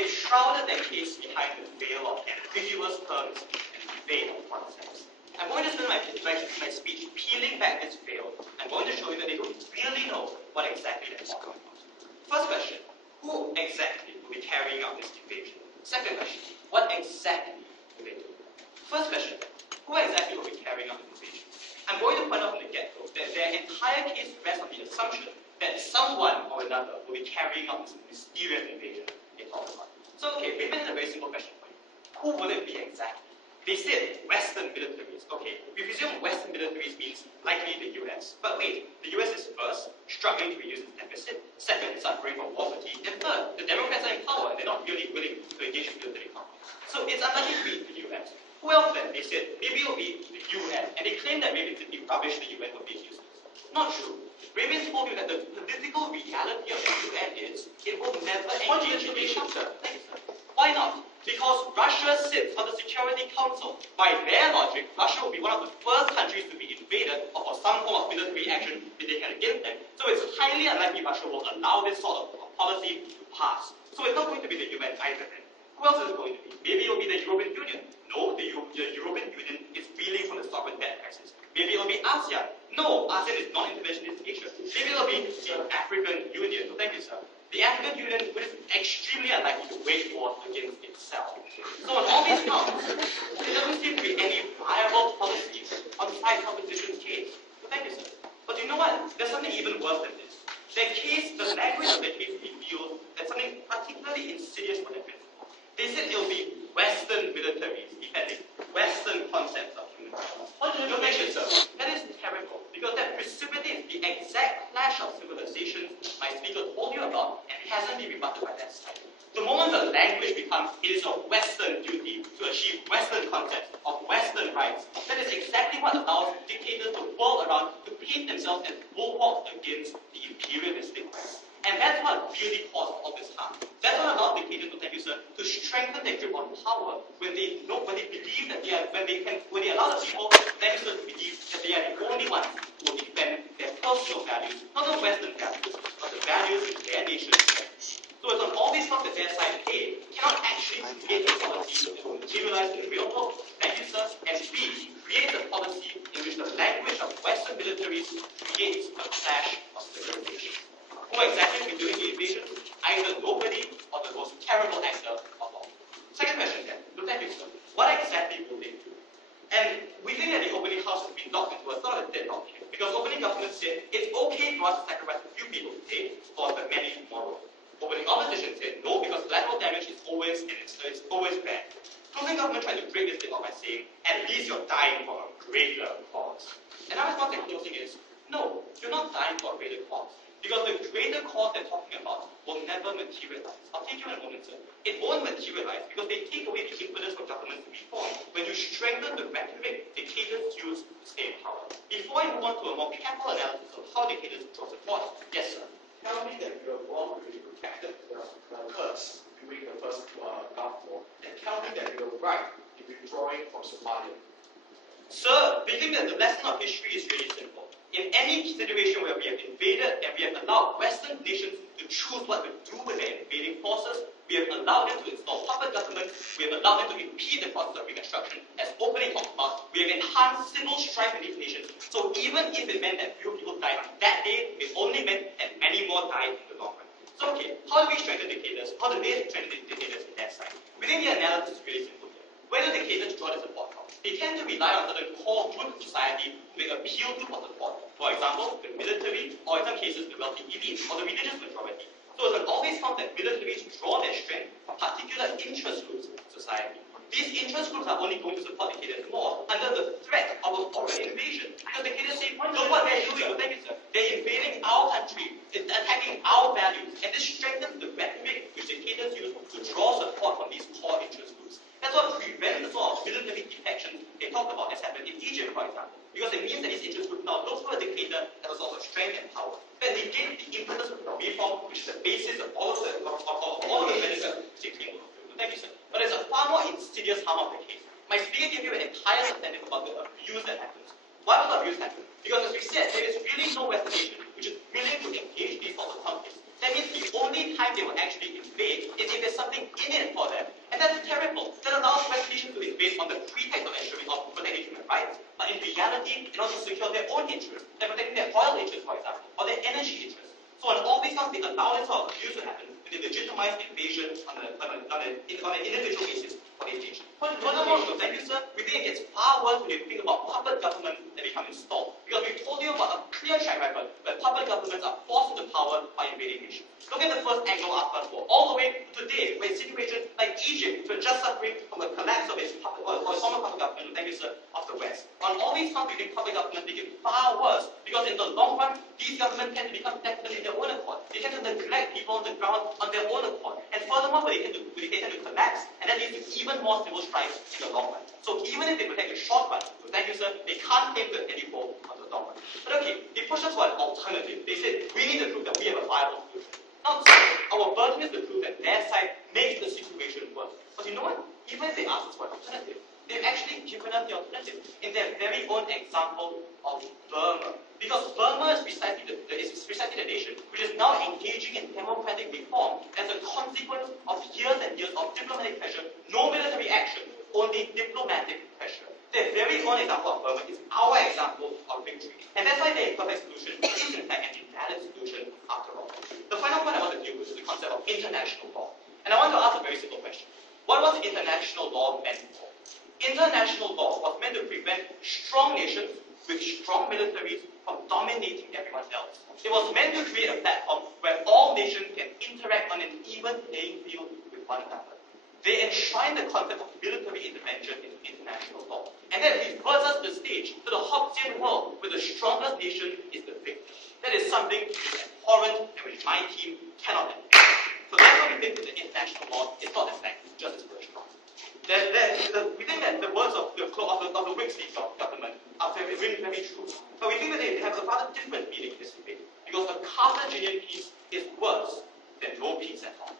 they've shrouded their case behind the veil of ambiguous terms and vague concepts. I'm going to spend my speech peeling back this veil. I'm going to show you that they don't really know what exactly they're talking about. First question, who exactly will be carrying out this invasion? Second question, what exactly will they do? First question, who exactly will be carrying out the invasion? I'm going to point out from the get-go that their entire case rests on the assumption that someone or another will be carrying out this mysterious invasion they talk about. So, okay, maybe it's a very simple question for you. Who will it be exactly? They said Western militaries. Okay, we presume Western militaries means likely the US. But wait, the US is first, struggling to reduce its deficit. Second, suffering from war fatigue. And third, the Democrats are in power and they're not really willing to engage in military conflict. So it's unlikely to be the US. Who else then? They said maybe it'll be the UN. And they claim that maybe simply rubbish the UN will be useless. Not true. Ravens told you that the political reality of the UN is it will never engage in sir. Thank you, sir. Why not? Because Russia sits on the Security Council. By their logic, Russia will be one of the first countries to be invaded or for some form of military action if they can against them. So it's highly unlikely Russia will allow this sort of policy to pass. So it's not going to be the UN either then. Who else is it going to be? Maybe it will be the European Union. No, the European Union is reeling from the sovereign debt crisis. Maybe it will be ASEAN. No, ASEAN is non-interventionist Asia. Maybe it will be the African Union. So thank you, sir. The African Union is extremely unlikely to wage war against itself. So on all these counts, there doesn't seem to be any viable policy on the side opposition's case. So thank you, sir. But you know what? There's something even worse than this. Their case, the language of their case reveals that something particularly insidious for their principle. They said it will be Western militaries defending Western concepts of human rights. No, thank you, sir. That is terrible because that precipitates the exact clash of civilizations my speaker told you about and hasn't been rebutted by that side. The moment the language becomes it is a Western duty to achieve Western concepts of Western rights, that is exactly what allows dictators to whirl around to paint themselves as bulwarks against the imperialistic West. And that's what really caused all this harm. That's what allowed dictators, thank you, sir, to strengthen their grip on power when they believe that they are, when they allow the people, thank you, sir, to believe that they are the only ones who will defend their personal values, not the Western values, but the values their nation has. So it's on all these fronts that their side A cannot actually create a policy that will materialize in the real world, thank you, sir, and B creates a policy in which the language of Western militaries creates a clash of civilizations. Who exactly will be doing the invasion? Either nobody or the most terrible actor of all. Second question then, thank you, sir. What exactly will they do? And we think that the opening house has been locked into a sort of deadlock here, because opening government said it's okay for us to sacrifice a few people today for the many tomorrow. Opening opposition said no, because collateral damage is always bad. Closing government tried to break this deadlock by saying, at least you're dying for a greater cause. And our response in closing is, no, you're not dying for a greater cause. Because the greater cause they're talking about will never materialize. I'll take you in a moment, sir. It won't materialize because they take away the impetus for governments to reform. When you strengthen the rhetoric dictators use to stay in power. Before I move on to a more careful analysis of how dictators draw support, yes, sir. Tell me that you are wrong when you protected the curse during the first Gulf War, and tell me that you are right in withdrawing from Somalia. Sir, we think that the lesson of history is really simple. In any situation where we have invaded and we have allowed Western nations to choose what to do with their invading forces, we have allowed them to install puppet governments, we have allowed them to impede the process of reconstruction. As openly talked about, we have enhanced civil strife in these nations. So even if it meant that few people died on that day, it only meant that many more died in the long run. So okay, how do we strengthen dictators? How do they strengthen dictators in that side? We think the analysis is really simple here. Where do dictators draw their support from? They tend to rely on certain core groups of society who they appeal to for support. For example, the military, or in some cases the wealthy elite, or the religious majority. So it's always found that militaries draw their strength from particular interest groups in society. These interest groups are only going to support dictators more under the threat of a foreign invasion. Because dictators say, look what they're doing, thank you, sir. They're invading our country, it's attacking our values, and this strengthens the rhetoric which dictators use to draw support from these core interest groups. That's what prevents the sort of military defection they talked about has happened in Egypt, for example. Because it means that these interest groups now look for a dictator that has also strength and power. Then they gain the impetus of reform, which is the basis of all of the benefits they claim. Thank you, sir. But there's a far more insidious harm of the case. My speaker gave you an entire substantive about the abuse that happens. Why will abuse happen? Because as we said, there is really no Western nation which is willing to engage these sorts of conflicts. That means the only time they will actually invade is if there's something in it for them. And that's terrible. That allows Western nations to invade on the pretext of ensuring or protecting human rights, but in reality, in order to secure their own interests, they're protecting their oil interests, for example, or their energy interests. So on all these counts, they allow this sort of abuse to happen, and they legitimize invasion on an individual basis for these nations. Furthermore, thank you, sir, we think it gets far worse when you think about puppet governments that become installed. Because we told you about a clear track record where puppet governments are forced into power by invading nations. Look at the first Anglo-Afghan war, all the way to today, where situations like Egypt, which are just suffering from a collapse of its puppet, or former puppet government, thank you, sir, of the West. On all these counts, we think puppet governments make it far worse, because in the long run, these governments tend to become decadent in their own accord. They tend to neglect people on the ground on their own accord. And furthermore, they tend to collapse, and that leads to even more civil strife in the long run. So even if they protect the short run, so thank you, sir, they can't claim to any role on the long run. But okay, they push us for an alternative. They said, we need to prove that we have a viable solution. Not so. Our burden is to prove that their side makes the situation worse. But you know what? Even if they ask us for an alternative, they've actually given us the alternative in their very own example of Burma. Because Burma is precisely the nation which is now engaging in democratic reform as a consequence of years and years of diplomatic pressure, no military action, only diplomatic pressure. Their very own example of Burma is our example of victory. And that's why their imperfect solution is in fact an invalid solution after all. The final point I want to deal with is the concept of international law. And I want to ask a very simple question. What was international law meant for? International law was meant to prevent strong nations with strong militaries from dominating everyone else. It was meant to create a platform where all nations can interact on an even playing field with one another. They enshrine the concept of military intervention in international law. And that reverses the stage to the Hobbesian world where the strongest nation is the victor. That is something which is abhorrent and which my team cannot admit. So therefore we think that the international law is not effective, just as strong. We think that the words of the Whig government are very true. But we think that they have a rather different meaning in this debate. Because the Carthaginian peace is worse than no peace at all.